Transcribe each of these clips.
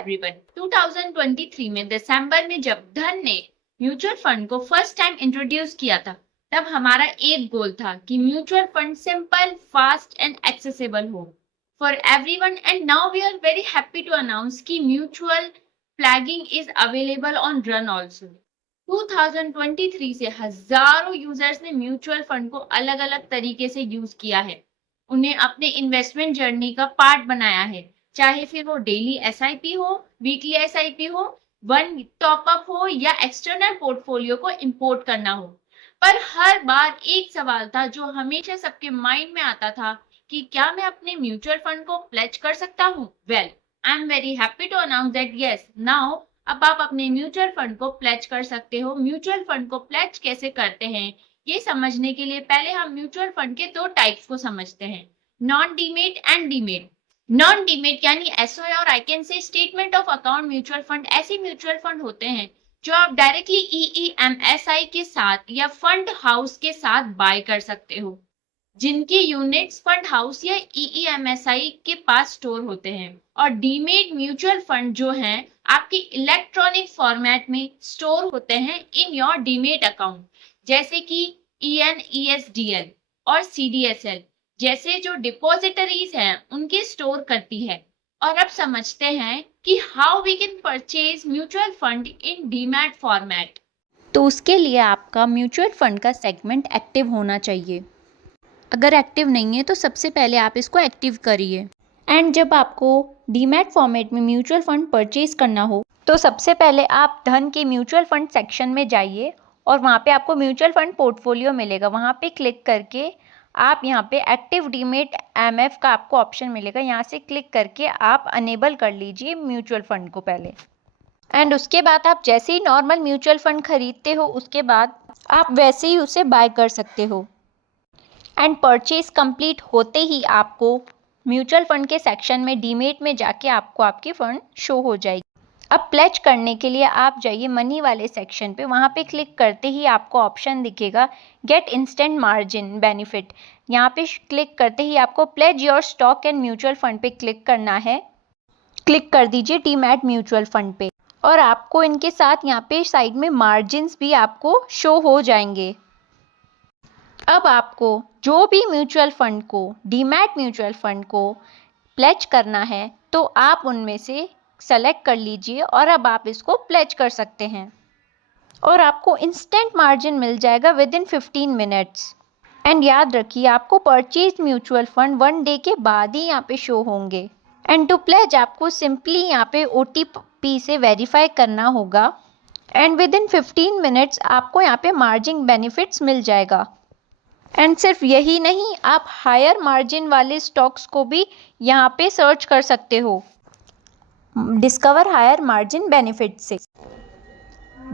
Everyone, 2023 में दिसंबर में जब धन ने म्यूचुअल फंड को फर्स्ट टाइम इंट्रोड्यूस किया था, तब हमारा एक गोल था कि mutual fund simple, fast and accessible हो for everyone. And now we are very happy to announce कि mutual flagging is available on run also. 2023 से हजारों यूजर्स ने म्यूचुअल फंड को अलग अलग तरीके से यूज किया है, उन्हें अपने इन्वेस्टमेंट जर्नी का पार्ट बनाया है, चाहे फिर वो डेली एसआईपी हो, वीकली एसआईपी हो, वन टॉपअप हो या एक्सटर्नल पोर्टफोलियो को इंपोर्ट करना हो। पर हर बार एक सवाल था जो हमेशा सबके माइंड में आता था कि क्या मैं अपने म्यूचुअल फंड को प्लेज कर सकता हूँ? Well, I am very happy to announce that yes, now अब आप अपने म्यूचुअल फंड को प्लेज कर सकते हो। म्यूचुअल फंड को प्लेज कैसे करते हैं ये समझने के लिए पहले हम म्यूचुअल फंड के दो टाइप्स को समझते हैं, non demat and demat. Non demat यानी एसओए और I can say statement of account mutual fund ऐसे म्यूचुअल फंड होते हैं जो आप डायरेक्टली ईईएमएसआई के साथ या फंड हाउस के साथ बाय कर सकते हो, जिनके यूनिट्स फंड हाउस या ईईएमएसआई के पास स्टोर होते हैं। और डीमेट म्यूचुअल फंड जो हैं आपके इलेक्ट्रॉनिक फॉर्मेट में स्टोर होते हैं इन योर डीमेट अकाउंट, जैसे कि ईएनईएसडीएल और सीडीएसएल जैसे जो डिपॉजिटरीज हैं उनके स्टोर करती है। और अब समझते हैं कि how we can purchase mutual fund in demat format. तो उसके लिए आपका म्यूचुअल फंड का सेगमेंट एक्टिव होना चाहिए। अगर एक्टिव नहीं है तो सबसे पहले आप इसको एक्टिव करिए। एंड जब आपको डीमैट फॉर्मेट में म्यूचुअल फंड परचेज करना हो तो सबसे पहले आप धन के म्यूचुअल फंड सेक्शन में जाइए और वहाँ पे आपको म्यूचुअल फंड पोर्टफोलियो मिलेगा। वहाँ पे क्लिक करके आप यहाँ पे एक्टिव डीमेट एमएफ का आपको ऑप्शन मिलेगा, यहाँ से क्लिक करके आप अनेबल कर लीजिए म्यूचुअल फंड को पहले। एंड उसके बाद आप जैसे ही नॉर्मल म्यूचुअल फंड खरीदते हो उसके बाद आप वैसे ही उसे बाय कर सकते हो। एंड परचेज कंप्लीट होते ही आपको म्यूचुअल फंड के सेक्शन में डीमेट में जाके आपको आपकी फंड शो हो जाएगी। अब प्लेज करने के लिए आप जाइए मनी वाले सेक्शन पे, वहाँ पे क्लिक करते ही आपको ऑप्शन दिखेगा गेट इंस्टेंट मार्जिन बेनिफिट। यहाँ पे क्लिक करते ही आपको pledge your stock and mutual fund पे क्लिक करना है। क्लिक कर दीजिए डीमैट म्यूचुअल फंड पे और आपको इनके साथ यहाँ पे साइड में मार्जिन्स भी आपको शो हो जाएंगे। अब आपको जो भी म्यूचुअल फंड को डीमैट म्यूचुअल फंड को प्लेज करना है तो आप उनमें से सेलेक्ट कर लीजिए और अब आप इसको प्लेज कर सकते हैं और आपको इंस्टेंट मार्जिन मिल जाएगा विद इन 15 मिनट्स। एंड याद रखिए आपको परचेज म्यूचुअल फंड 1 डे के बाद ही यहाँ पे शो होंगे। एंड टू प्लेज आपको सिंपली यहाँ पे OTP से वेरीफाई करना होगा एंड विद इन 15 मिनट्स आपको यहाँ पे मार्जिन बेनिफिट्स मिल जाएगा। एंड सिर्फ यही नहीं, आप हायर मार्जिन वाले स्टॉक्स को भी यहाँ पे सर्च कर सकते हो डिस्कवर हायर मार्जिन बेनिफिट से।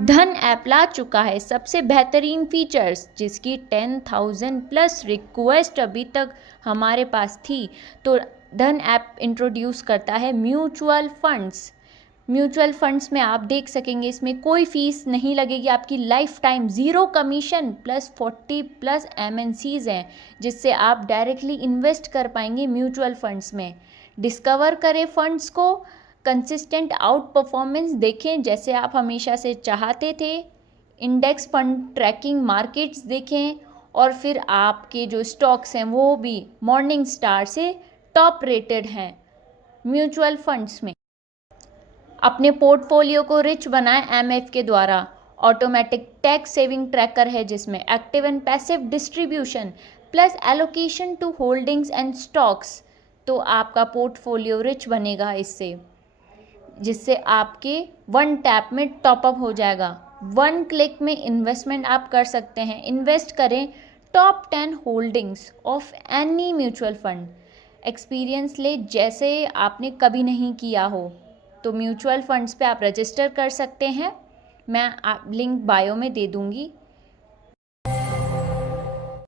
धन ऐप ला चुका है सबसे बेहतरीन फीचर्स, जिसकी 10,000 प्लस रिक्वेस्ट अभी तक हमारे पास थी। तो धन ऐप इंट्रोड्यूस करता है म्यूचुअल फंड्स। म्यूचुअल फंड्स में आप देख सकेंगे इसमें कोई फीस नहीं लगेगी, आपकी life time 0 commission plus 40 plus MNCs हैं, जिससे आप डायरेक्टली इन्वेस्ट कर पाएंगे म्यूचुअल फंड्स में। डिस्कवर करें फंड्स को, कंसिस्टेंट आउट परफॉर्मेंस देखें जैसे आप हमेशा से चाहते थे, इंडेक्स फंड ट्रैकिंग मार्केट्स देखें और फिर आपके जो स्टॉक्स हैं वो भी मॉर्निंग स्टार से टॉप रेटेड हैं म्यूचुअल फंड्स में। अपने पोर्टफोलियो को रिच बनाएं MF के द्वारा। ऑटोमेटिक टैक्स सेविंग ट्रैकर है जिसमें active and passive distribution plus allocation to holdings and stocks. तो आपका पोर्टफोलियो रिच बनेगा इससे, जिससे आपके 1 टैप में टॉपअप हो जाएगा। 1 क्लिक में इन्वेस्टमेंट आप कर सकते हैं। इन्वेस्ट करें top 10 holdings of any mutual fund. Experience ले जैसे आपने कभी नहीं किया हो। तो म्यूचुअल फंड्स पे आप रजिस्टर कर सकते हैं, मैं लिंक बायो में दे दूंगी।